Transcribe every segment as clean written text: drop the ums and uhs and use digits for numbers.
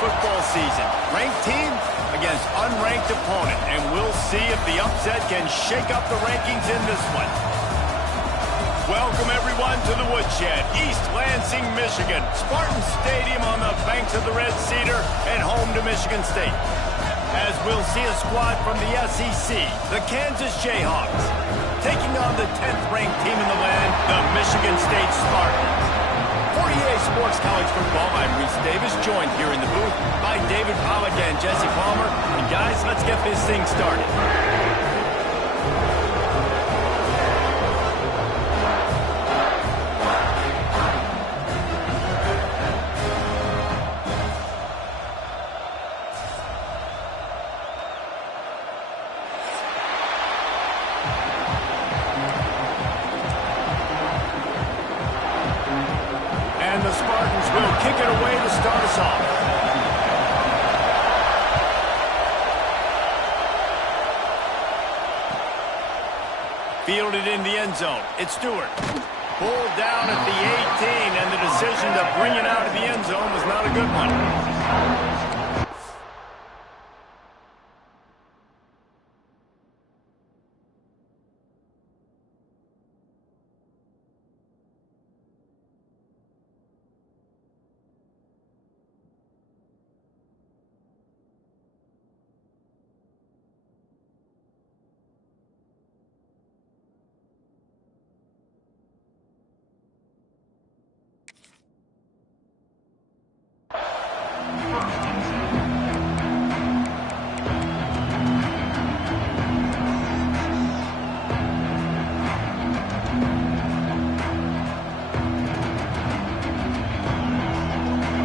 football season. Ranked team against unranked opponent, and we'll see if the upset can shake up the rankings in this one. Welcome, everyone, to the Woodshed, East Lansing, Michigan. Spartan Stadium on the banks of the Red Cedar and home to Michigan State. As we'll see a squad from the SEC, the Kansas Jayhawks, taking on the 10th-ranked team in the land, the Michigan State Spartans. For EA Sports College Football, I'm Reese Davis, joined here in the booth by David Pollack and Jesse Palmer. And guys, let's get this thing started. And the Spartans will kick it away to start us off. Fielded in the end zone. It's Stewart. Pulled down at the 18, and the decision to bring it out of the end zone was not a good one.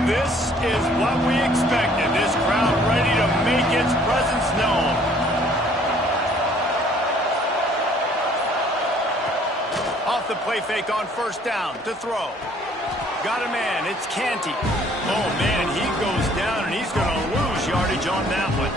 This is what we expected. This crowd ready to make its presence known. Off the play fake on first down to throw. Got a man. It's Canty. Oh, man, he goes down, and he's going to lose yardage on that one.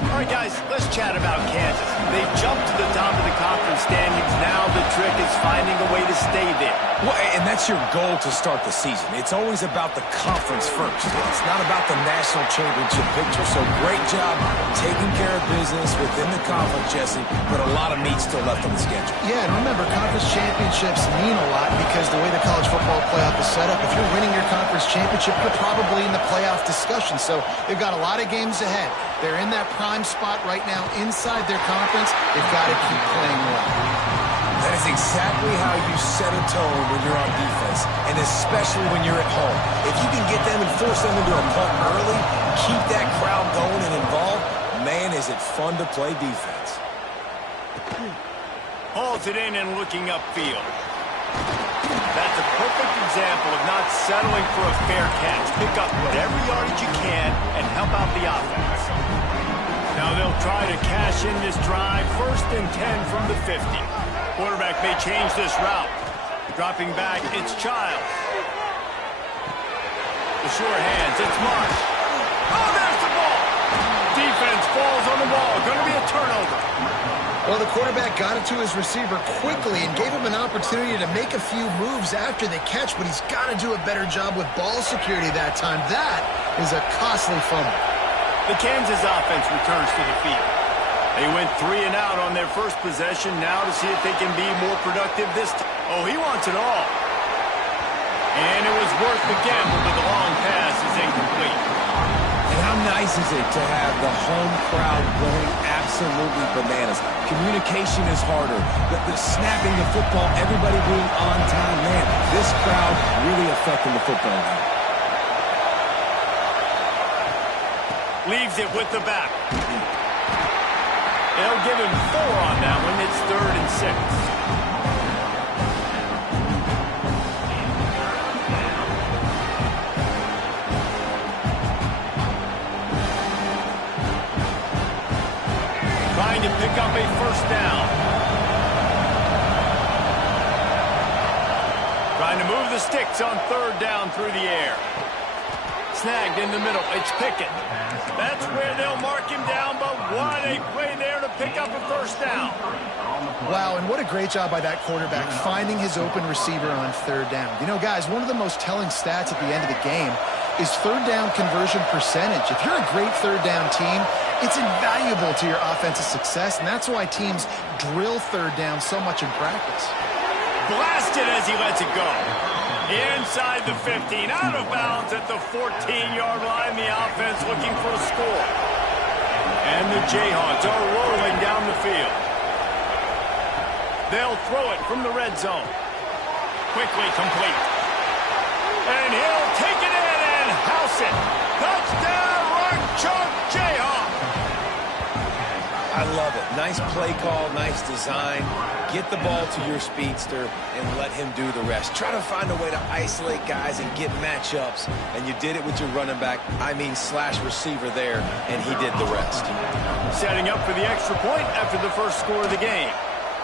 All right, guys, let's chat about Kansas. They jumped to the top of the conference standings. Now the trick is finding a way to stay there. Well, and that's your goal to start the season. It's always about the conference first. It's not about the national championship picture. So great job taking care of business within the conference, Jesse, but a lot of meat still left on the schedule. Yeah, and remember, conference championships mean a lot because the way the college football playoff is set up, if you're winning your conference championship, you're probably in the playoff discussion. So they've got a lot of games ahead. They're in that prime spot right now inside their conference. They've got to keep playing well. That is exactly how you set a tone when you're on defense, and especially when you're at home. If you can get them and force them into a punt early, keep that crowd going and involved, man, is it fun to play defense. Hauls it in and looking upfield. That's a perfect example of not settling for a fair catch. Pick up whatever yardage you can and help out the offense. Now they'll try to cash in this drive. 1st and 10 from the 50. Quarterback may change this route. Dropping back, it's Childs. The sure hands, it's Marsh. Oh, there's the ball. Defense falls on the ball. Going to be a turnover. Well, the quarterback got it to his receiver quickly and gave him an opportunity to make a few moves after the catch, but he's got to do a better job with ball security that time. That is a costly fumble. The Kansas offense returns to the field. They went 3 and out on their first possession. Now to see if they can be more productive this time. Oh, he wants it all. And it was worth the gamble, but the long pass is incomplete. And how nice is it to have the home crowd going absolutely bananas? Communication is harder. The snapping the football, everybody being on time. Man, this crowd really affecting the football game. Leaves it with the back. They'll give him 4 on that one. It's 3rd and 6. Trying to pick up a first down. Trying to move the sticks on 3rd down through the air. Snagged in the middle. It's Pickett. That's where they'll mark him down, but what a play there to pick up a first down. Wow, and what a great job by that quarterback finding his open receiver on 3rd down. You know, guys, one of the most telling stats at the end of the game is third down conversion percentage. If you're a great third down team, it's invaluable to your offensive success, and that's why teams drill third down so much in practice. Blasted as he lets it go. Inside the 15, out of bounds at the 14-yard line. The offense looking for a score. And the Jayhawks are rolling down the field. They'll throw it from the red zone. Quickly complete. And he'll take it in and house it. Touchdown, Rock Chalk Jayhawk. I love it. Nice play call, nice design. Get the ball to your speedster and let him do the rest. Try to find a way to isolate guys and get matchups. And you did it with your running back, slash receiver there, and he did the rest. Setting up for the extra point after the first score of the game.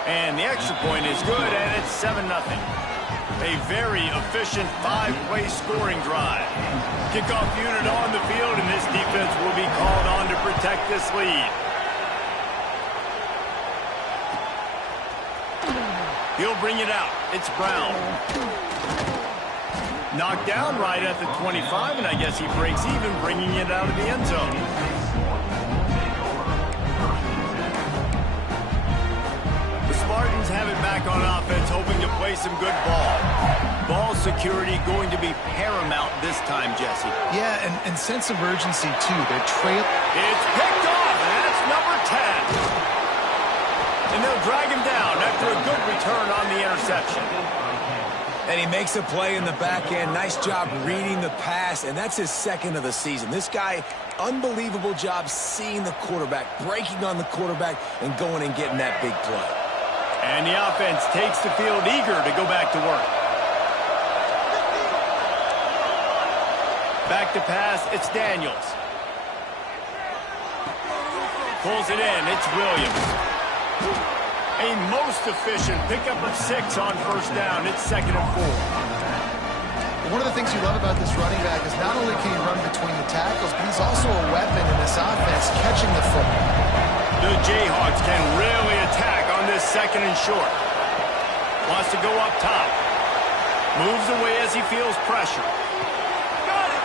And the extra point is good, and it's 7-0. A very efficient 5-play scoring drive. Kickoff unit on the field, and this defense will be called on to protect this lead. He'll bring it out. It's Brown. Knocked down right at the 25, and I guess he breaks even, bringing it out of the end zone. The Spartans have it back on offense, hoping to play some good ball. Ball security going to be paramount this time, Jesse. Yeah, and sense of urgency, too. They're It's picked off, and that's number 10. And they'll drag him down after a good return on the interception. And he makes a play in the back end. Nice job reading the pass, and that's his second of the season. This guy, unbelievable job seeing the quarterback, breaking on the quarterback, and going and getting that big play. And the offense takes the field eager to go back to work. Back to pass, it's Daniels. Pulls it in, it's Williams. A most efficient pickup of 6 on first down. It's 2nd and 4. One of the things you love about this running back is not only can he run between the tackles, but he's also a weapon in this offense catching the football. The Jayhawks can really attack on this 2nd and short. Wants to go up top. Moves away as he feels pressure. Got it!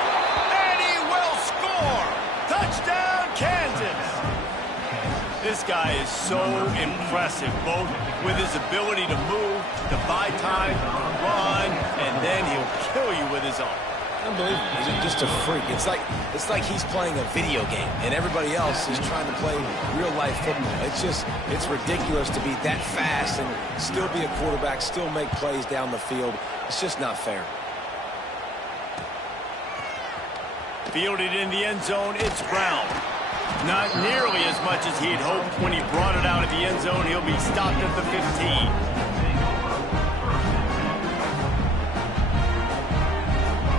And he will score! Touchdown, Kansas! This guy is so impressive, both with his ability to move, to buy time, to run, and then he'll kill you with his arm. Unbelievable. He's just a freak. It's like he's playing a video game, and everybody else is trying to play real-life football. It's ridiculous to be that fast and still be a quarterback, still make plays down the field. It's just not fair. Fielded in the end zone, it's Brown. Not nearly as much as he'd hoped when he brought it out of the end zone. He'll be stopped at the 15.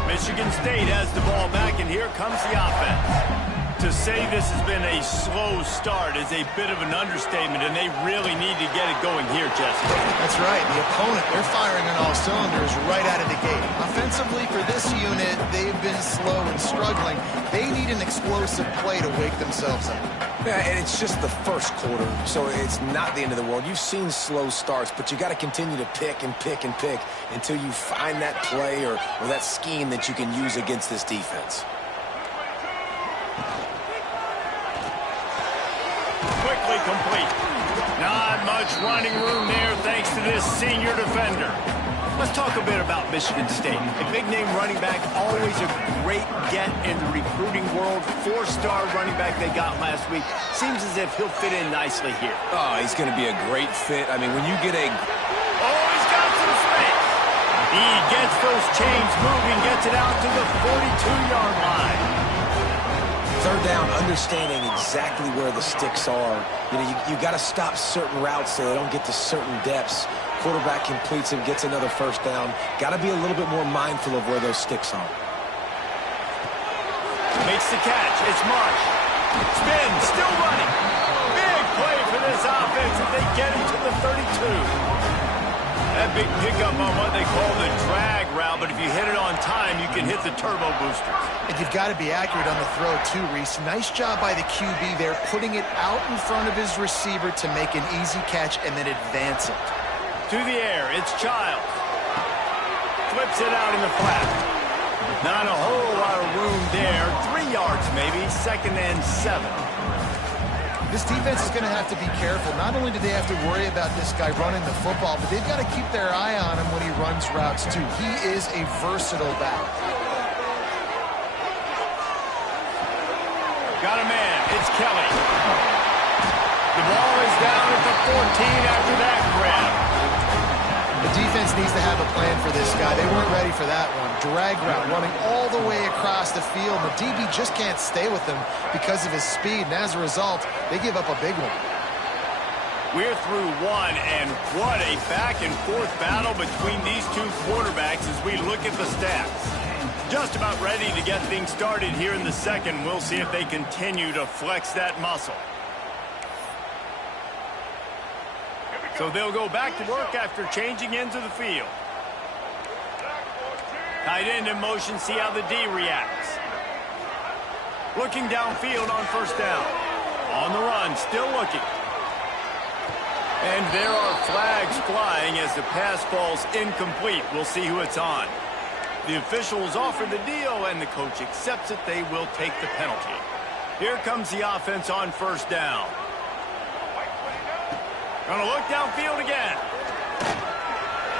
Michigan State has the ball back, and here comes the offense. To say this has been a slow start is a bit of an understatement, and they really need to get it going here, Jesse. That's right. The opponent, they're firing on all cylinders right out of the gate. Offensively, for this unit, they've been slow and struggling. They need an explosive play to wake themselves up. Yeah, and it's just the first quarter, so it's not the end of the world. You've seen slow starts, but you got to continue to pick and pick and pick until you find that play or that scheme that you can use against this defense. Quickly complete. Not much running room there thanks to this senior defender. Let's talk a bit about Michigan State. A big-name running back, always a great get in the recruiting world. 4-star running back they got last week. Seems as if he'll fit in nicely here. Oh, he's going to be a great fit. I mean, when you get a... Oh, he's got some space. He gets those chains moving, gets it out to the 42-yard line. Third down, understanding exactly where the sticks are. You know, you got to stop certain routes so they don't get to certain depths. Quarterback completes it, gets another first down. Got to be a little bit more mindful of where those sticks are. Makes the catch. It's Marsh. Spin, still running. Big play for this offense if they get it to the 32. That big pickup on what they call the drag route, but if you hit it on time, you can hit the turbo boosters. And you've got to be accurate on the throw, too, Reese. Nice job by the QB there, putting it out in front of his receiver to make an easy catch and then advance it. To the air, it's Childs. Flips it out in the flat. Not a whole lot of room there. 3 yards maybe, 2nd and 7. This defense is going to have to be careful. Not only do they have to worry about this guy running the football, but they've got to keep their eye on him when he runs routes too. He is a versatile back. Got a man. It's Kelly. The ball is down at the 14 after that grab. The defense needs to have a plan for this guy. They weren't ready for that one. Drag route running all the way across the field. The DB just can't stay with him because of his speed, and as a result, they give up a big one. We're through one, and what a back-and-forth battle between these two quarterbacks as we look at the stats. Just about ready to get things started here in the second. We'll see if they continue to flex that muscle. So they'll go back to work after changing into the field. Tight end in motion, see how the D reacts. Looking downfield on 1st down. On the run, still looking. And there are flags flying as the pass falls incomplete. We'll see who it's on. The officials offer the deal, and the coach accepts it. They will take the penalty. Here comes the offense on 1st down. Gonna look downfield again.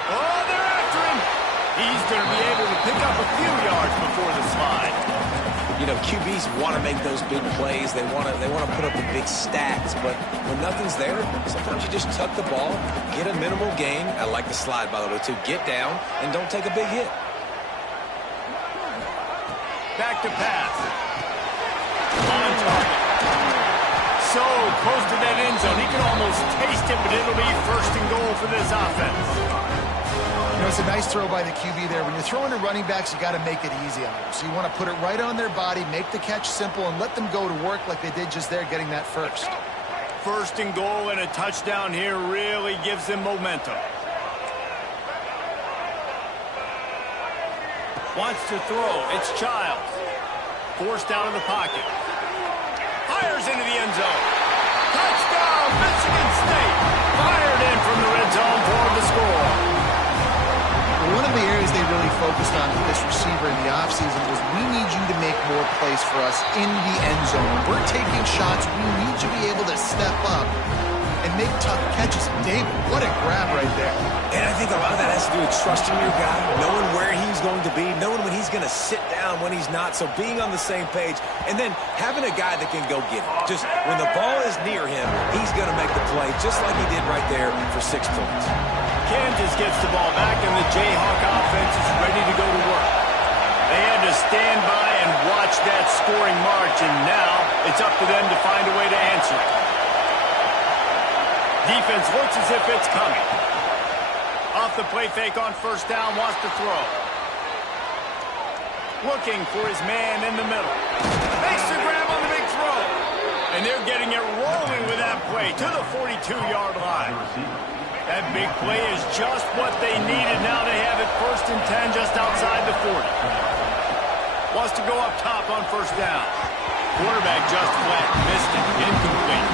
Oh, they're after him. He's gonna be able to pick up a few yards before the slide. You know, QBs want to make those big plays. They want to put up the big stats. But when nothing's there, sometimes you just tuck the ball, get a minimal gain. I like the slide, by the way, too. Get down and don't take a big hit. Back to pass. On target. So close to that end zone. He can almost taste it, but it'll be 1st and goal for this offense. You know, it's a nice throw by the QB there. When you're throwing to running backs, you got to make it easy on them. So you want to put it right on their body, make the catch simple, and let them go to work like they did just there, getting that first. 1st and goal, and a touchdown here really gives them momentum. Wants to throw. It's Childs. Forced out of the pocket. Fires into the end zone. Touchdown, Michigan State. Fired in from the red zone for the score. One of the areas they really focused on with this receiver in the offseason was we need you to make more plays for us in the end zone. When we're taking shots, we need you to be able to step up and make tough catches. David, what a grab right there. And I think a lot of that has to do with trusting your guy, knowing where he's going to be, knowing when he's going to sit down, when he's not. So being on the same page, and then having a guy that can go get it. Just when the ball is near him, he's going to make the play, just like he did right there for 6 points. Kansas gets the ball back, and the Jayhawk offense is ready to go to work. They had to stand by and watch that scoring march, and now it's up to them to find a way to answer it. Defense looks as if it's coming. Off the play fake on 1st down, wants to throw. Looking for his man in the middle. Makes the grab on the big throw. And they're getting it rolling with that play to the 42-yard line. That big play is just what they needed. Now they have it 1st and 10 just outside the 40. Wants to go up top on 1st down. Quarterback just flat, missed it, incomplete.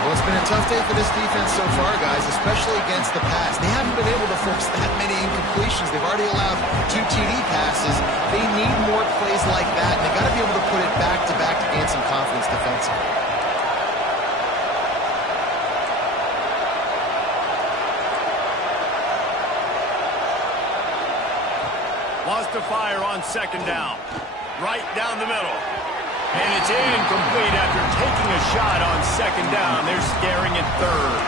Well, it's been a tough day for this defense so far, guys, especially against the pass. They haven't been able to force that many incompletions. They've already allowed 2 TD passes. They need more plays like that, and they got to be able to put it back-to-back to gain some confidence defensively. Wants to fire on 2nd down. Right down the middle. And it's incomplete after taking a shot on 2nd down. They're staring at 3rd.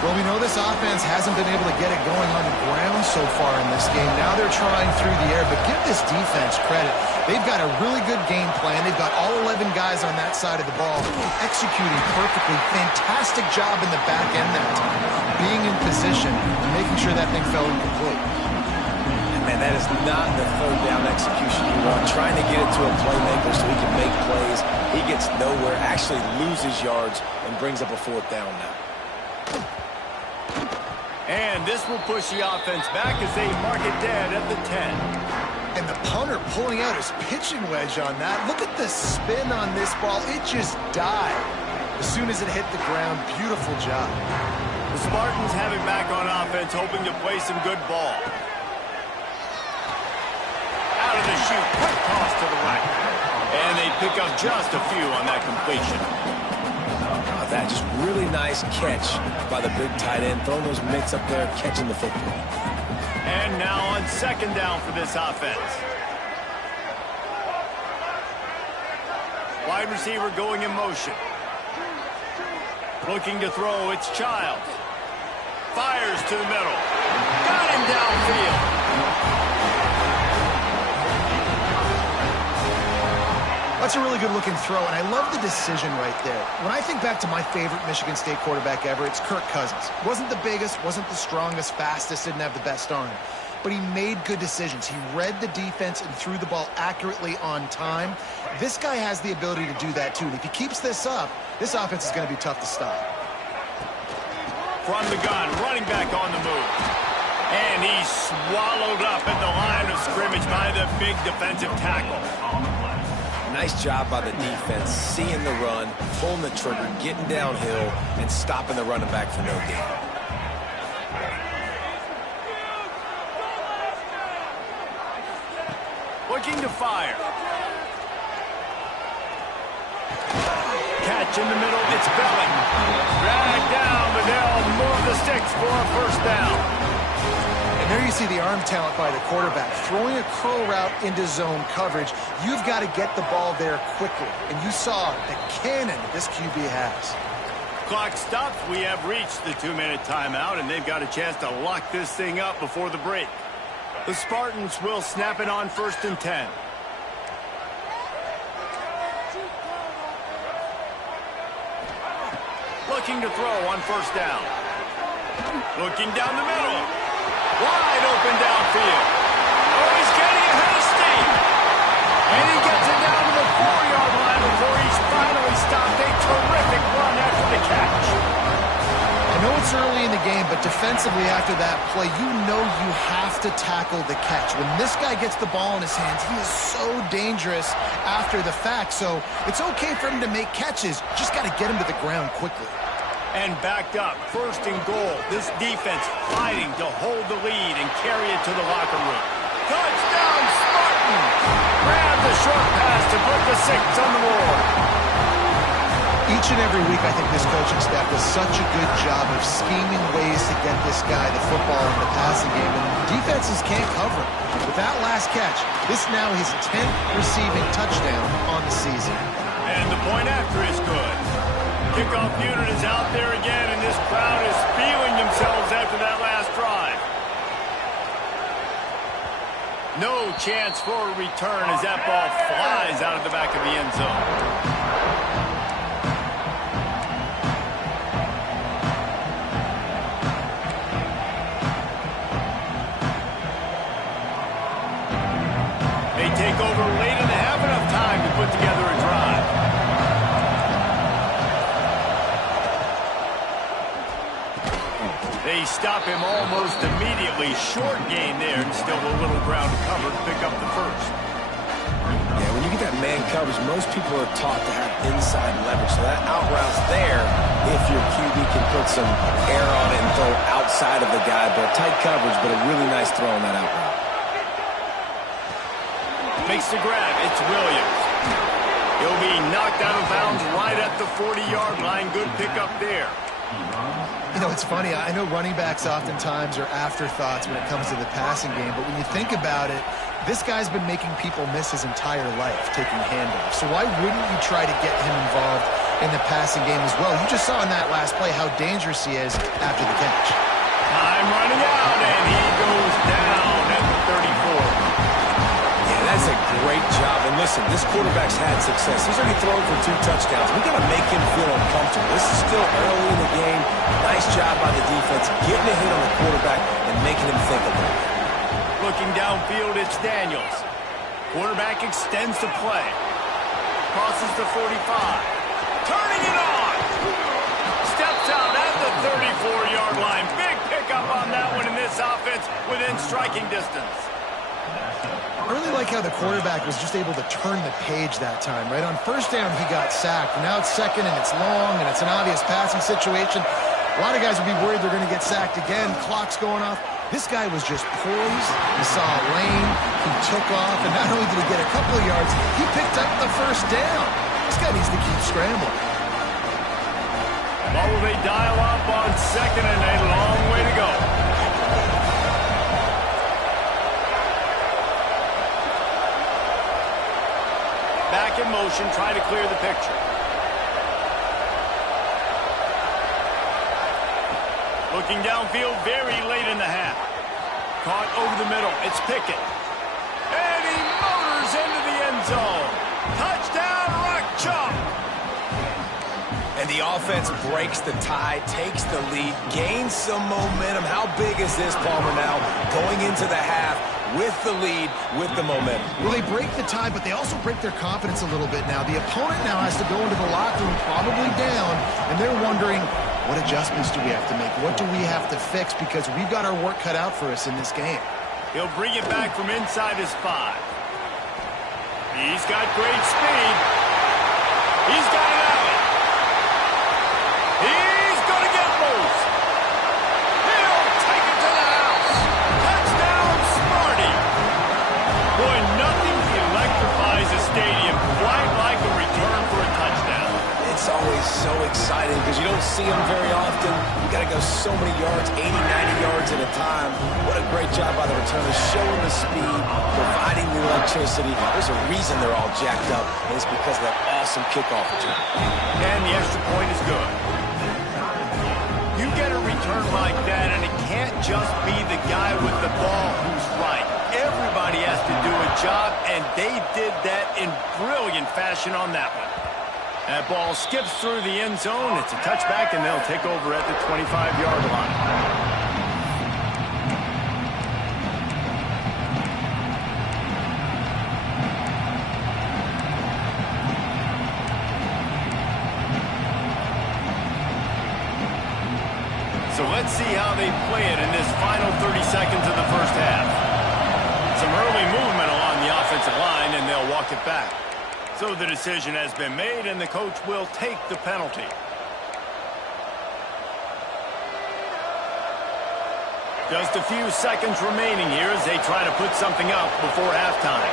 Well, we know this offense hasn't been able to get it going on the ground so far in this game. Now they're trying through the air, but give this defense credit. They've got a really good game plan. They've got all 11 guys on that side of the ball executing perfectly. Fantastic job in the back end that time. Being in position and making sure that thing fell incomplete. Man, that is not the 3rd down execution you want. Trying to get it to a playmaker so he can make plays. He gets nowhere, actually loses yards, and brings up a 4th down now. And this will push the offense back as they mark it dead at the 10. And the punter pulling out his pitching wedge on that. Look at the spin on this ball. It just died as soon as it hit the ground. Beautiful job. The Spartans have it back on offense, hoping to play some good ball. Out out of the chute. Quick toss to the right. And they pick up just a few on that completion. That just really nice catch by the big tight end. Throwing those mitts up there, catching the football. And now on second down for this offense. Wide receiver going in motion. Looking to throw, it's Childs. Fires to the middle. Got him downfield. That's a really good-looking throw, and I love the decision right there. When I think back to my favorite Michigan State quarterback ever, it's Kirk Cousins. Wasn't the biggest, wasn't the strongest, fastest, didn't have the best arm. But he made good decisions. He read the defense and threw the ball accurately on time. This guy has the ability to do that, too. And if he keeps this up, this offense is going to be tough to stop. From the gun, running back on the move. And he's swallowed up at the line of scrimmage by the big defensive tackle. Nice job by the defense, seeing the run, pulling the trigger, getting downhill, and stopping the running back for no gain. Looking to fire. Catch in the middle, it's Belling. Dragged down, but they'll move the sticks for a first down. And there you see the arm talent by the quarterback. Throwing a curl route into zone coverage, you've got to get the ball there quickly. And you saw the cannon this QB has. Clock stops. We have reached the 2-minute timeout, and they've got a chance to lock this thing up before the break. The Spartans will snap it on 1st and 10. Looking to throw on 1st down. Looking down the middle. Wide open downfield. Oh, he's getting ahead of steam. And he gets it down to the 4-yard line before he's finally stopped. A terrific run after the catch. I know it's early in the game, but defensively after that play, you know you have to tackle the catch. When this guy gets the ball in his hands, he is so dangerous after the fact. So it's okay for him to make catches. Just got to get him to the ground quickly. And backed up, 1st and goal. This defense fighting to hold the lead and carry it to the locker room. Touchdown, Spartans! Grab the short pass to put the 6 on the board. Each and every week, I think this coaching staff does such a good job of scheming ways to get this guy the football in the passing game, and defenses can't cover it. With that last catch, this now his 10th receiving touchdown on the season. And the point after is good. Kickoff unit is out there again, and this crowd is feeling themselves after that last drive. No chance for a return as that ball flies out of the back of the end zone. They take over late and have enough time to put together a drive. They stop him almost immediately. Short gain there, and still a little ground to cover to pick up the first. Yeah, when you get that man coverage, most people are taught to have inside leverage. So that out route's there if your QB can put some air on it and throw outside of the guy. But tight coverage, but a really nice throw on that out route. Makes the grab. It's Williams. He'll be knocked out of bounds right at the 40-yard line. Good pickup there. You know, it's funny. I know running backs oftentimes are afterthoughts when it comes to the passing game, but when you think about it, this guy's been making people miss his entire life taking handoffs. So why wouldn't you try to get him involved in the passing game as well? You just saw in that last play how dangerous he is after the catch. Time running out, and he goes down at the 34. That's a great job. And listen, this quarterback's had success. He's already thrown for 2 touchdowns. We got to make him feel uncomfortable. This is still early in the game. Nice job by the defense, getting a hit on the quarterback and making him think a little bit. Looking downfield, it's Daniels. Quarterback extends the play. Crosses the 45. Turning it on. Steps out at the 34-yard line. Big pickup on that one in this offense within striking distance. I really like how the quarterback was just able to turn the page that time, right? On 1st down, he got sacked. Now it's 2nd, and it's long, and it's an obvious passing situation. A lot of guys would be worried they're going to get sacked again. Clock's going off. This guy was just poised. He saw a lane. He took off. And not only did he get a couple of yards, he picked up the first down. This guy needs to keep scrambling. What will they dial up on second and a long way to go? Back in motion, trying to clear the picture. Looking downfield very late in the half. Caught over the middle. It's Pickett. And he motors into the end zone. Touchdown, Rock Chalk. And the offense breaks the tie, takes the lead, gains some momentum. How big is this, Palmer, now? Going into the half with the lead, with the momentum. Well, they break the tie, but they also break their confidence a little bit now. The opponent now has to go into the locker room probably down, and they're wondering, what adjustments do we have to make? What do we have to fix? Because we've got our work cut out for us in this game. He'll bring it back from inside his 5. He's got great speed. He's got it out. He's going to get loose. He'll take it to the house. Touchdown, Smarty. Boy, nothing electrifies a stadium quite like a return for a touchdown. It's always so exciting because you don't see them very often. You got to go so many yards, 80, 90 yards at a time. What a great job by the returners, showing the speed, providing the electricity. There's a reason they're all jacked up, and it's because of that awesome kickoff return. And the extra point is good. You get a return like that, and it can't just be the guy with the ball who's right. Everybody has to do a job, and they did that in brilliant fashion on that one. That ball skips through the end zone. It's a touchback, and they'll take over at the 25-yard line. So let's see how they play it in this final 30 seconds of the first half. Some early movement along the offensive line, and they'll walk it back. So the decision has been made, and the coach will take the penalty. Just a few seconds remaining here as they try to put something up before halftime.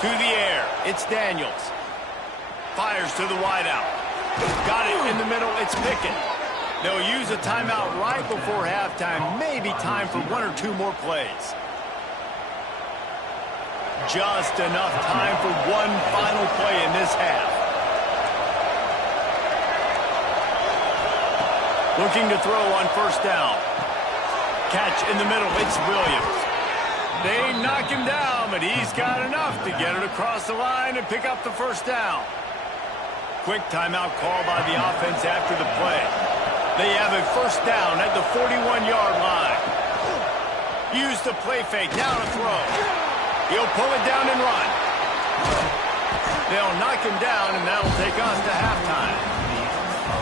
To the air, it's Daniels. Fires to the wideout. Got it in the middle, it's Pickett. They'll use a timeout right before halftime. Maybe time for 1 or 2 more plays. Just enough time for one final play in this half. Looking to throw on first down. Catch in the middle, it's Williams. They knock him down, but he's got enough to get it across the line and pick up the first down. Quick timeout call by the offense after the play. They have a first down at the 41-yard line. Use the play fake, now to throw. He'll pull it down and run. They'll knock him down, and that'll take us to halftime.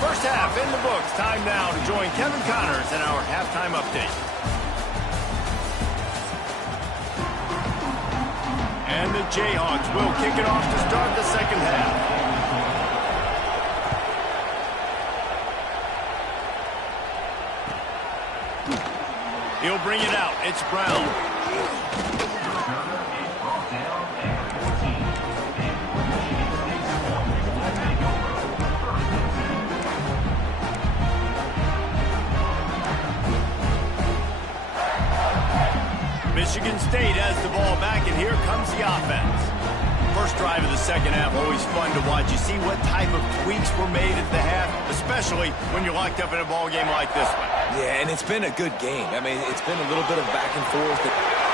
First half in the books. Time now to join Kevin Connors in our halftime update. And the Jayhawks will kick it off to start the second half. He'll bring it out. It's Brown. Michigan State has the ball back, and here comes the offense. First drive of the second half, always fun to watch. You see what type of tweaks were made at the half, especially when you're locked up in a ball game like this one. Yeah, and it's been a good game. I mean, it's been a little bit of back and forth.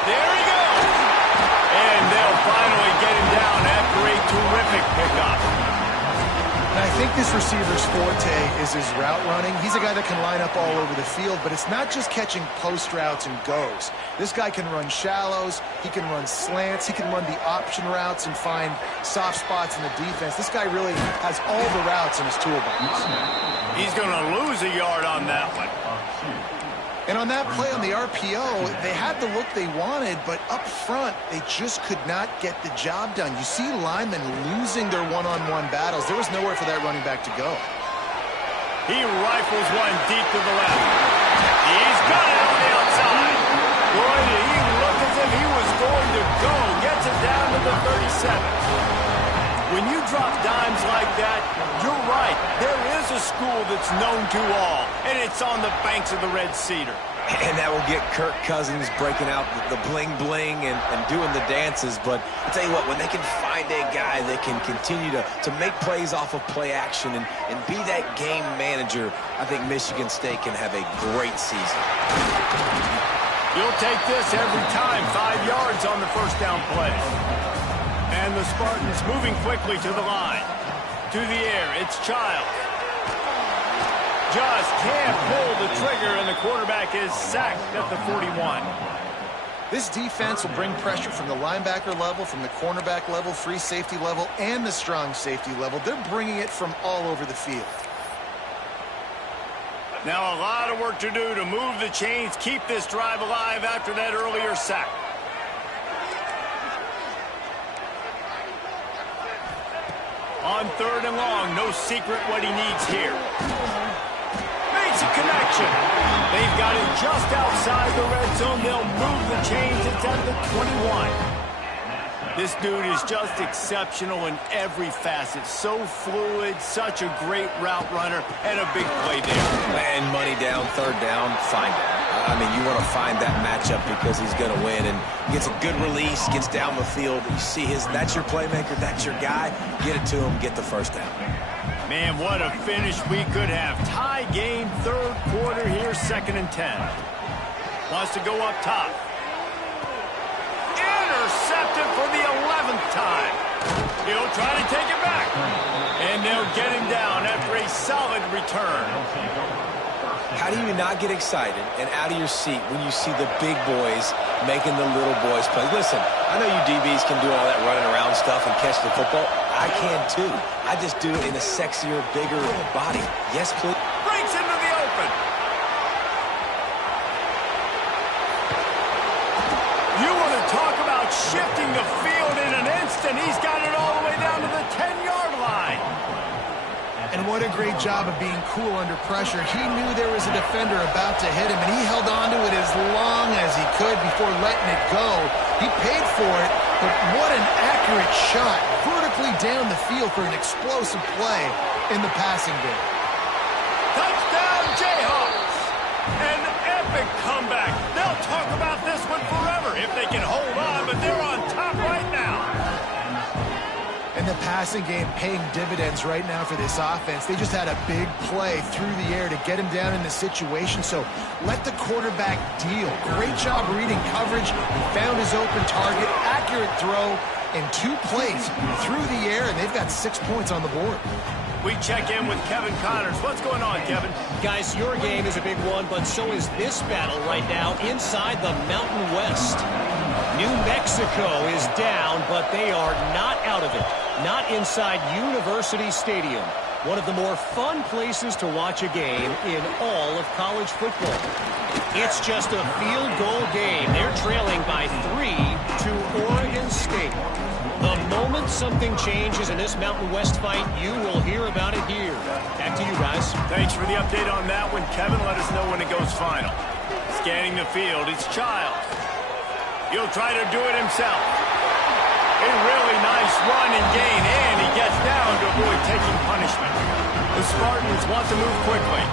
There he goes! And they'll finally get him down after a terrific pickup. And I think this receiver's forte is his route running. He's a guy that can line up all over the field, but it's not just catching post routes and goes. This guy can run shallows, he can run slants, he can run the option routes and find soft spots in the defense. This guy really has all the routes in his toolbox. He's going to lose a yard on that one. And on that play on the RPO, they had the look they wanted, but up front, they just could not get the job done. You see linemen losing their one-on-one battles. There was nowhere for that running back to go. He rifles one deep to the left. He's got it on the outside. Boy, did he look as if he was going to go. Gets it down to the 37. When you drop dimes like that, you're right. There is a school that's known to all, and it's on the banks of the Red Cedar. And that will get Kirk Cousins breaking out the bling-bling and doing the dances. But I'll tell you what, when they can find a guy that can continue to make plays off of play action and be that game manager, I think Michigan State can have a great season. You'll take this every time. 5 yards on the first down play. And the Spartans moving quickly to the line. To the air, it's Childs. Just can't pull the trigger, and the quarterback is sacked at the 41. This defense will bring pressure from the linebacker level, from the cornerback level, free safety level, and the strong safety level. They're bringing it from all over the field. Now a lot of work to do to move the chains, keep this drive alive after that earlier sack. On 3rd and long, no secret what he needs here. Makes a connection. They've got it just outside the red zone. They'll move the chains. It's at the 21. This dude is just exceptional in every facet. So fluid, such a great route runner, and a big play there. And money down, 3rd down, find it. I mean, you want to find that matchup because he's going to win. And gets a good release, gets down the field. You see that's your playmaker, that's your guy. Get it to him, get the first down. Man, what a finish we could have. Tie game, 3rd quarter here, 2nd and 10. Wants to go up top. Intercepted for the 11th time. He'll try to take it back. And they'll get him down after a solid return. How do you not get excited and out of your seat when you see the big boys making the little boys play? Listen, I know you DBs can do all that running around stuff and catch the football. I can too. I just do it in a sexier, bigger body. Yes, please. Breaks into the open. You want to talk about shifting the field in an instant. He's got it all the way down to the 10-yard line. And what a great job of being cool under pressure. He knew there was a defender about to hit him, and he held on to it as long as he could before letting it go. He paid for it, but what an accurate shot vertically down the field for an explosive play in the passing game. Touchdown, Jayhawks! An epic comeback. They'll talk about this one forever if they can hold on, but they're on top right now. And the passing game paying dividends right now for this offense. They just had a big play through the air to get him down in the situation. So let the quarterback deal. Great job reading coverage. He found his open target. Accurate throw and 2 plays through the air, and they've got 6 points on the board. We check in with Kevin Connors. What's going on, Kevin? Guys, your game is a big one, but so is this battle right now inside the Mountain West. New Mexico is down, but they are not out of it. Not inside University Stadium, one of the more fun places to watch a game in all of college football. It's just a field goal game. They're trailing by 3 to Oregon State. The moment something changes in this Mountain West fight, you will hear about it here. Back to you, guys. Thanks for the update on that one, Kevin. Let us know when it goes final. Scanning the field, it's Childs. He'll try to do it himself. A really nice run and gain, and he gets down to avoid taking punishment. The Spartans want to move quickly.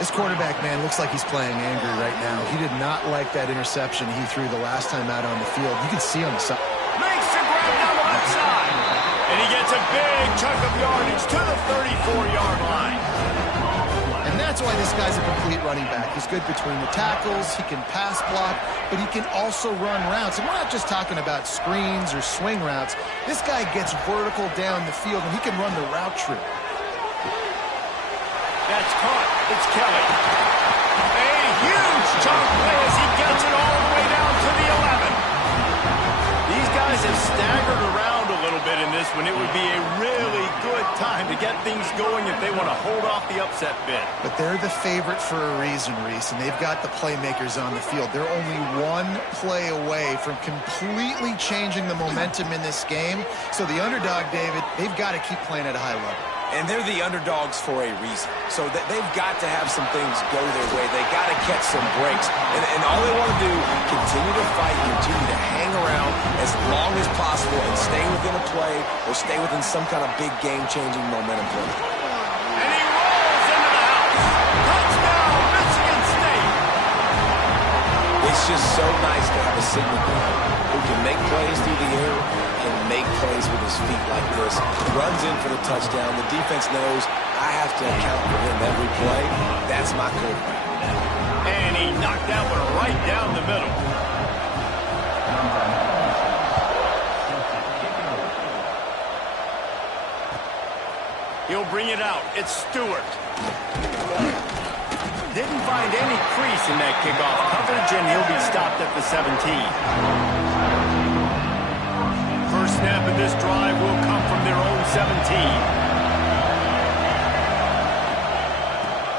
This quarterback, man, looks like he's playing angry right now. He did not like that interception he threw the last time out on the field. You can see on the side. Makes the grab down the left side. And he gets a big chunk of yardage to the 34-yard line. And that's why this guy's a complete running back. He's good between the tackles, he can pass block, but he can also run routes. And we're not just talking about screens or swing routes. This guy gets vertical down the field, and he can run the route tree. That's caught. It's Kelly. A huge chunk play as he gets it all the way down to the 11. These guys have staggered around a little bit in this one. It would be a really good time to get things going if they want to hold off the upset bid. But they're the favorite for a reason, Reese, and they've got the playmakers on the field. They're only 1 play away from completely changing the momentum in this game. So the underdog, David, they've got to keep playing at a high level. And they're the underdogs for a reason. So they've got to have some things go their way. They got to catch some breaks. And all they want to do, continue to fight, continue to hang around as long as possible and stay within a play or stay within some kind of big game-changing momentum play. And he rolls into the house. Touchdown, Michigan State. It's just so nice to have a signal guy who can make plays through the air and make plays with his feet like this. Runs in for the touchdown. The defense knows I have to account for him every play. That's my quarterback. And he knocked that one right down the middle. He'll bring it out. It's Stewart. Didn't find any crease in that kickoff coverage, and he'll be stopped at the 17. First snap of this drive will come from their own 17.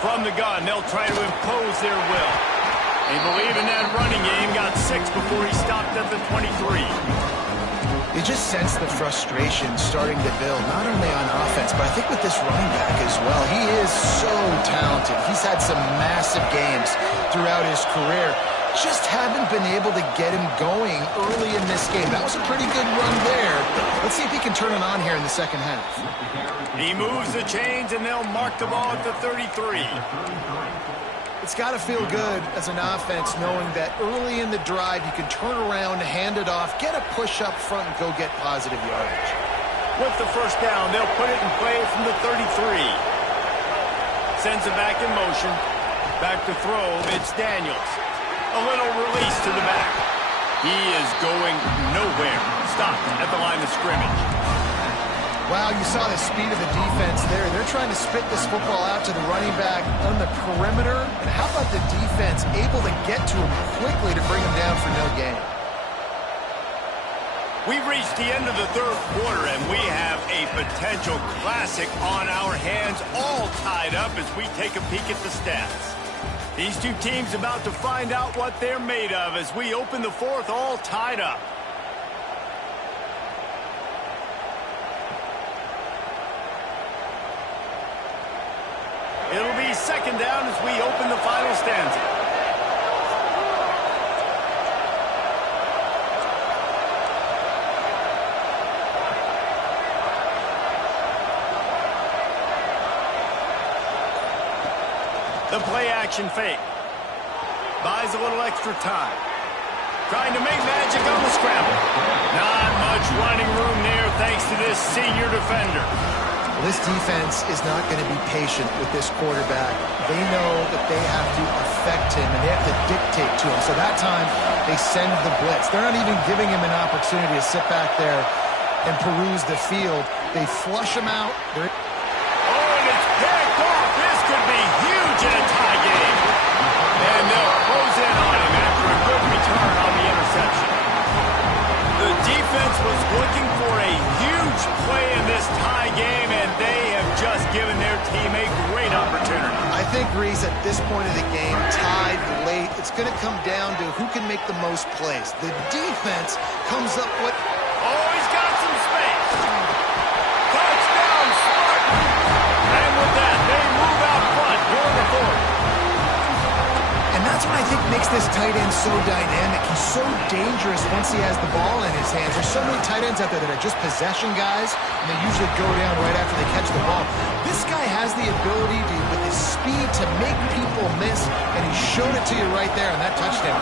From the gun, they'll try to impose their will. They believe in that running game, got 6 before he stopped at the 23. You just sense the frustration starting to build, not only on offense, but I think with this running back as well. He is so talented. He's had some massive games throughout his career. Just haven't been able to get him going early in this game. That was a pretty good run there. Let's see if he can turn it on here in the second half. He moves the chains, and they'll mark the ball at the 33. It's got to feel good as an offense knowing that early in the drive you can turn around, hand it off, get a push up front, and go get positive yardage. With the first down, they'll put it in play from the 33. Sends it back in motion. Back to throw, it's Daniels. A little release to the back. He is going nowhere. Stopped at the line of scrimmage. Wow, you saw the speed of the defense there. They're trying to spit this football out to the running back on the perimeter. And how about the defense able to get to him quickly to bring him down for no gain? We've reached the end of the third quarter, and we have a potential classic on our hands, all tied up as we take a peek at the stats. These two teams about to find out what they're made of as we open the fourth, all tied up. It'll be second down as we open the final stanza. The play-action fake. Buys a little extra time. Trying to make magic on the scramble. Not much running room there thanks to this senior defender. This defense is not going to be patient with this quarterback. They know that they have to affect him and they have to dictate to him. So that time, they send the blitz. They're not even giving him an opportunity to sit back there and peruse the field. They flush him out. Oh, and it's picked off. This could be huge in a tie game. And they'll close in on him after a good return on the interception. The defense was looking for a huge play in this tie game, and they have just given their team a great opportunity. I think, Reese, at this point of the game, tied late, it's going to come down to who can make the most plays. The defense comes up with... Oh, he's got some space. Touchdown, Spartan. And with that, they move out front, going to fourth. And that's what I think makes this tight end so dynamic. He's so dangerous once he has the ball in his hands. There's so many tight ends out there that are just possession guys, and they usually go down right after they catch the ball. This guy has the ability to, with his speed, to make people miss, and he showed it to you right there on that touchdown.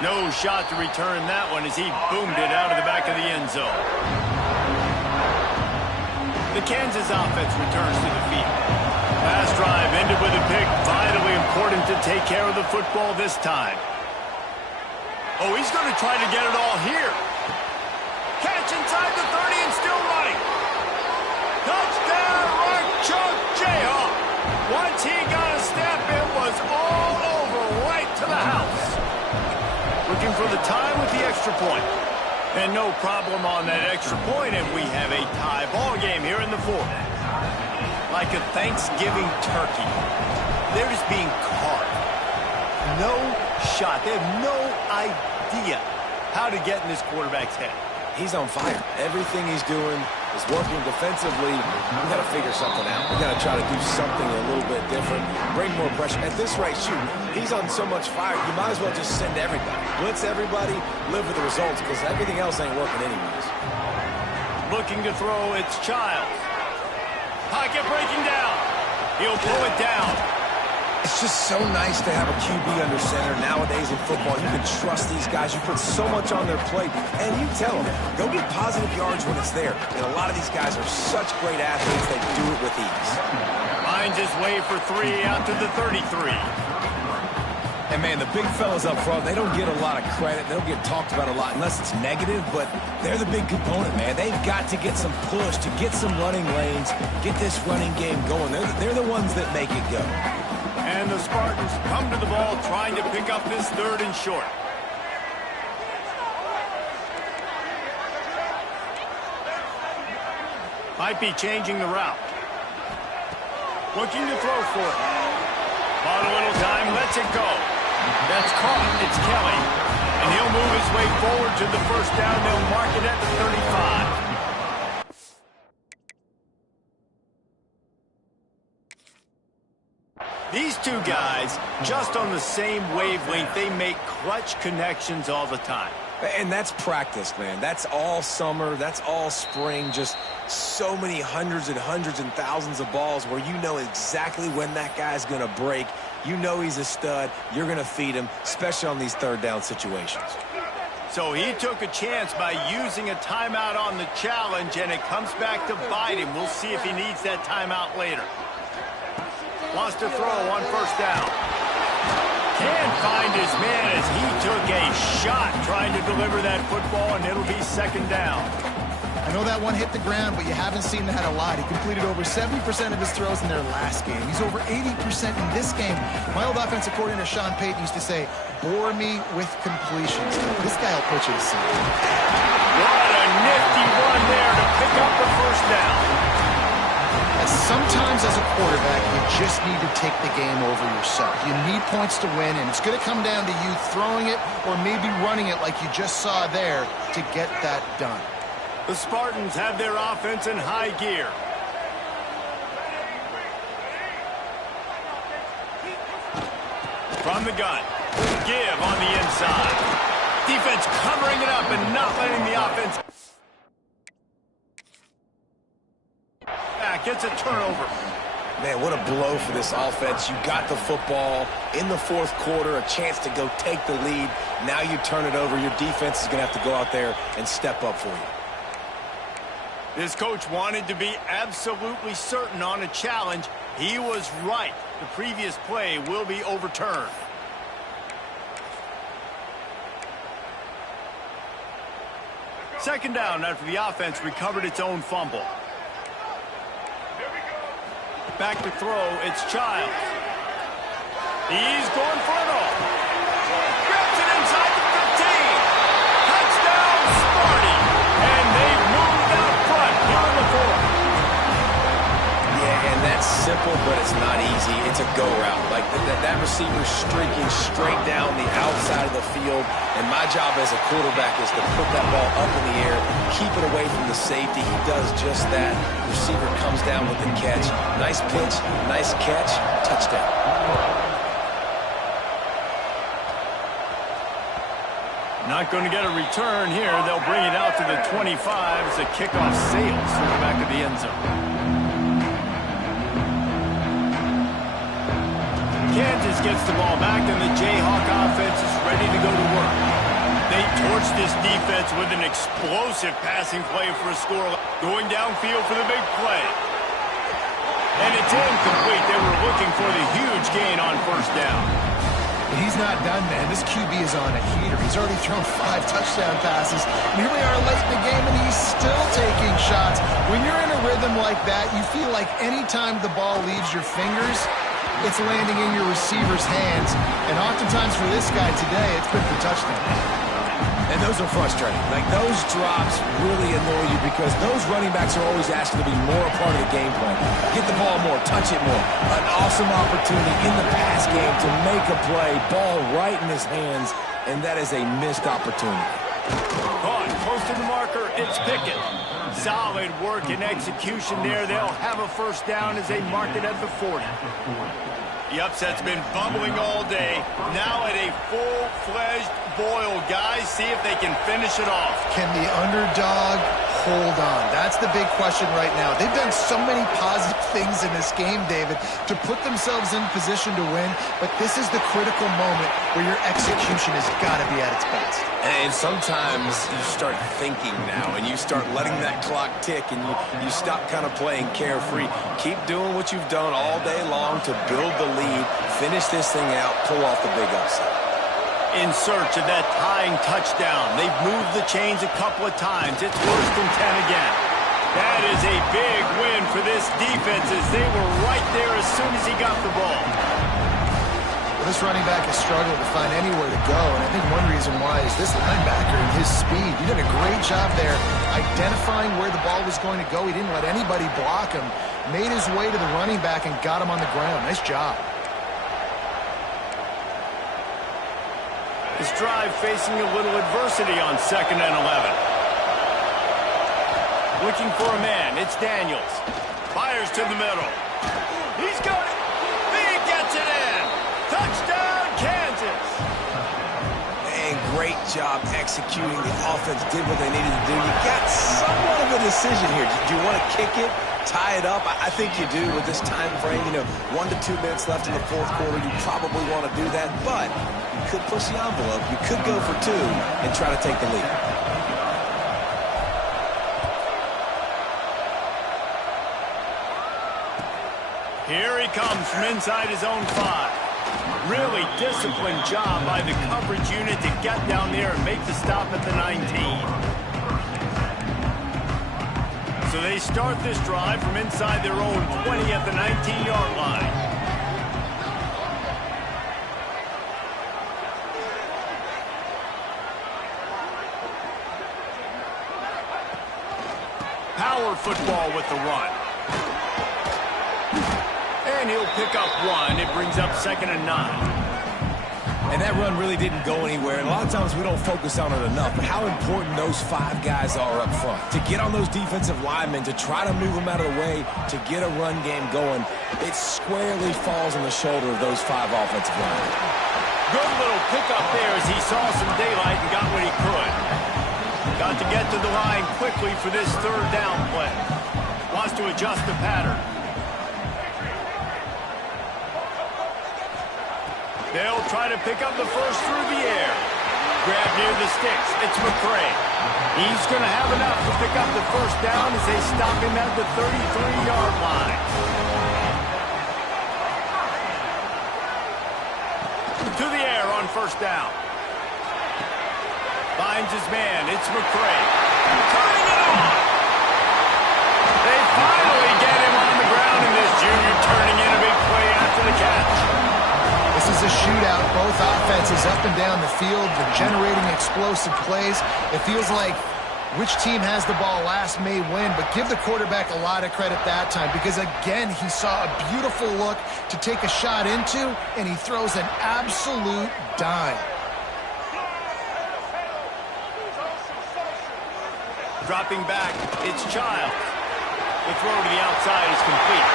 No shot to return that one as he boomed it out of the back of the end zone. The Kansas offense returns to the field. Last drive ended with a pick. Vitally important to take care of the football this time. Oh, he's going to try to get it all here. Catch inside the 30 and still running. Touchdown, Mark Chunk Jayhawk. Once he got a step, it was all over right to the house. Looking for the tie with the extra point. And no problem on that extra point, and we have a tie ball game here in the fourth. Like a Thanksgiving turkey. They're just being carved. No shot. They have no idea how to get in this quarterback's head. he's on fire. Everything he's doing is working defensively. We got to figure something out. We got to try to do something a little bit different, bring more pressure. At this rate, shoot, he's on so much fire, you might as well just send everybody. Blitz everybody, live with the results, because everything else ain't working anyways. Looking to throw, it's Childs. Pocket breaking down. He'll pull it down. It's just so nice to have a QB under center. Nowadays in football, you can trust these guys. You put so much on their plate, and you tell them, go get positive yards when it's there. And a lot of these guys are such great athletes, they do it with ease. Finds his way for 3 out to the 33. And, man, the big fellas up front, they don't get a lot of credit. They don't get talked about a lot unless it's negative, but they're the big component, man. They've got to get some push, to get some running lanes, get this running game going. They're the ones that make it go. And the Spartans come to the ball trying to pick up this 3rd and short. Might be changing the route. Looking to throw for it. Bought a little time, lets it go. That's caught. It's Kelly. And he'll move his way forward to the 1st down. They'll mark it at the 35. These two guys, just on the same wavelength, they make clutch connections all the time. And that's practice, man. That's all summer. That's all spring. Just so many hundreds and thousands of balls where you know exactly when that guy's going to break. You know he's a stud. You're going to feed him, especially on these 3rd down situations. So he took a chance by using a timeout on the challenge, and it comes back to bite him. We'll see if he needs that timeout later. Wants to throw on 1st down. Can't find his man as he took a shot trying to deliver that football, and it'll be 2nd down. I know that one hit the ground, but you haven't seen that a lot. He completed over 70% of his throws in their last game. He's over 80% in this game. My old offensive coordinator, Sean Payton, used to say, bore me with completions. This guy will put you to sleep. What a nifty run there to pick up the 1st down. Sometimes as a quarterback, you just need to take the game over yourself. You need points to win, and it's going to come down to you throwing it or maybe running it like you just saw there to get that done. The Spartans have their offense in high gear. From the gun, give on the inside. Defense covering it up and not letting the offense. Gets a turnover. Man, what a blow for this offense. You got the football in the 4th quarter, a chance to go take the lead. Now you turn it over. Your defense is going to have to go out there and step up for you. This coach wanted to be absolutely certain on a challenge. He was right. The previous play will be overturned. Second down after the offense recovered its own fumble. Back to throw, it's Childs. He's going for it all. Grabs it inside the 15. Touchdown, Sparty. And they've moved out front here in the 4th. Yeah, and that's simple, but it's not easy. It's a go route. Like that receiver's streaking straight down the outside of the field, and my job as a quarterback is to put that ball up in the air, keep it away from the safety. He does just that. The receiver comes down with the catch. Nice pitch, nice catch, touchdown. Not going to get a return here. They'll bring it out to the 25 as the kickoff sails to the back of the end zone. Kansas gets the ball back, and the Jayhawk offense is ready to go to work. They torched this defense with an explosive passing play for a score, going downfield for the big play. And it's incomplete. They were looking for the huge gain on 1st down. He's not done, man. This QB is on a heater. He's already thrown 5 touchdown passes. And here we are late in the game, and he's still taking shots. When you're in a rhythm like that, you feel like any time the ball leaves your fingers, it's landing in your receiver's hands. And oftentimes for this guy today, it's been for touchdown. And those are frustrating. Like, those drops really annoy you because those running backs are always asked to be more a part of the game plan. Get the ball more, touch it more. An awesome opportunity in the pass game to make a play, ball right in his hands, and that is a missed opportunity. Caught. close to the marker. It's Pickett. Solid work and execution there. They'll have a first down as they mark it at the 40. The upset's been bubbling all day. Now at a full-fledged boil. Guys, see if they can finish it off. Can the underdog hold on? That's the big question right now. They've done so many positive things in this game, David, to put themselves in position to win, but this is the critical moment where your execution has got to be at its best. And sometimes you start thinking now, and you start letting that clock tick, and you stop kind of playing carefree. Keep doing what you've done all day long to build the lead, finish this thing out, pull off the big upset. In search of that tying touchdown. They've moved the chains a couple of times. It's worse than 10 again. That is a big win for this defense as they were right there as soon as he got the ball. Well, this running back has struggled to find anywhere to go, and I think one reason why is this linebacker and his speed. He did a great job there identifying where the ball was going to go. He didn't let anybody block him. Made his way to the running back and got him on the ground. Nice job. This drive facing a little adversity on 2nd and 11. Looking for a man. It's Daniels. Fires to the middle. He's got it. He gets it in. Touchdown, Kansas. And great job executing. The offense did what they needed to do. You got somewhat of a decision here. Do you want to kick it, tie it up? I think you do with this time frame. 1 to 2 minutes left in the fourth quarter. You probably want to do that, but you could push the envelope. You could go for 2 and try to take the lead. Here he comes from inside his own 5. Really disciplined job by the coverage unit to get down there and make the stop at the 19. So they start this drive from inside their own 20 at the 19-yard line. Power football with the run. And he'll pick up 1. It brings up 2nd and 9. And that run really didn't go anywhere. And a lot of times we don't focus on it enough. But how important those 5 guys are up front. To get on those defensive linemen, to try to move them out of the way, to get a run game going, it squarely falls on the shoulder of those 5 offensive linemen. Good little pickup there as he saw some daylight and got what he could. Got to get to the line quickly for this 3rd down play. Wants to adjust the pattern. They'll try to pick up the first through the air. Grab near the sticks. It's McCray. He's going to have enough to pick up the first down as they stop him at the 33-yard line. To the air on 1st down. Finds his man. It's McCray. Turning it on. They finally get him on the ground, and this junior turning in a big play after the catch. This is a shootout. Both offenses up and down the field. They're generating explosive plays. It feels like which team has the ball last may win, but give the quarterback a lot of credit that time because, again, he saw a beautiful look to take a shot into, and he throws an absolute dime. Dropping back, it's Child. The throw to the outside is complete.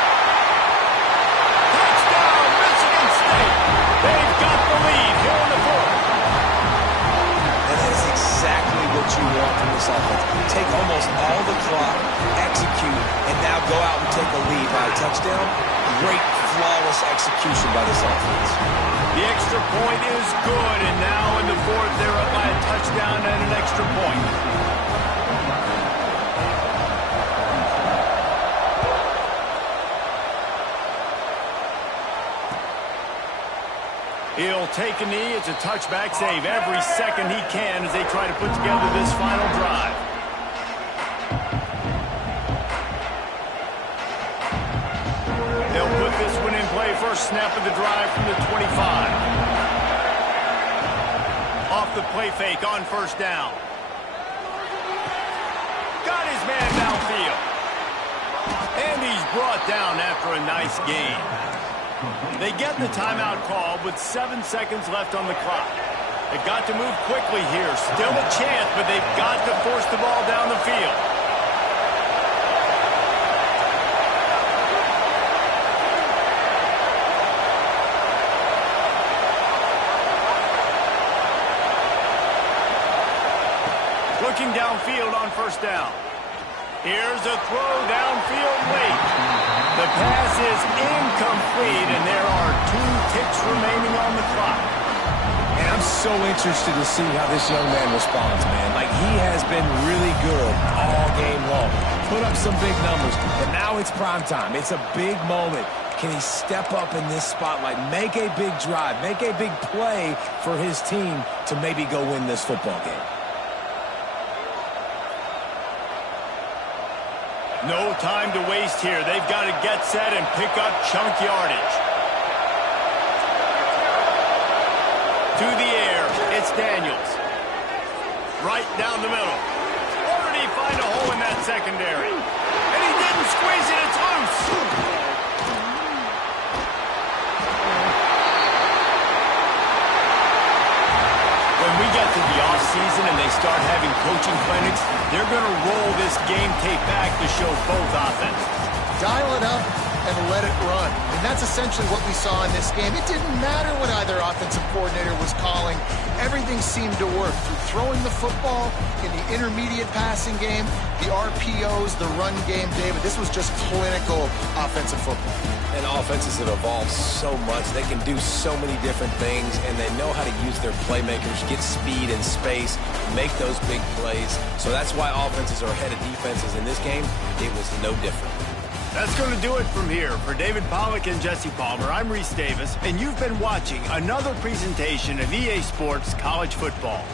Touchdown, Michigan State! They've got the lead here in the 4th. And that is exactly what you want from this offense. Take almost all the clock, execute, and now go out and take a lead by a touchdown. Great, flawless execution by this offense. The extra point is good, and now in the 4th, they're up by a touchdown and an extra point. He'll take a knee. It's a touchback save every second he can as they try to put together this final drive. They'll put this one in play. First snap of the drive from the 25. Off the play fake on 1st down. Got his man downfield. And he's brought down after a nice gain. They get the timeout called with 7 seconds left on the clock. They've got to move quickly here. Still a chance, but they've got to force the ball down the field. Looking downfield on first down. Here's a throw downfield late. The pass is incomplete, and there are 2 ticks remaining on the clock. And I'm so interested to see how this young man responds, man. Like, he has been really good all game long. Put up some big numbers, but now it's prime time. It's a big moment. Can he step up in this spotlight, make a big drive, make a big play for his team to maybe go win this football game? No time to waste here. They've got to get set and pick up chunk yardage. To the air, it's Daniels. Right down the middle. Or did he find a hole in that secondary? And he didn't squeeze it. It's loose. When we get to the offseason and they start having coaching clinics, they're going to roll this game tape back to show both offenses. Dial it up and let it run. And that's essentially what we saw in this game. It didn't matter what either offensive coordinator was calling. Everything seemed to work through throwing the football in the intermediate passing game, the RPOs, the run game, David. This was just clinical offensive football. And offenses have evolved so much. They can do so many different things, and they know how to use their playmakers, get speed and space, make those big plays. So that's why offenses are ahead of defenses in this game. It was no different. That's going to do it from here. For David Pollack and Jesse Palmer, I'm Reese Davis, and you've been watching another presentation of EA Sports College Football.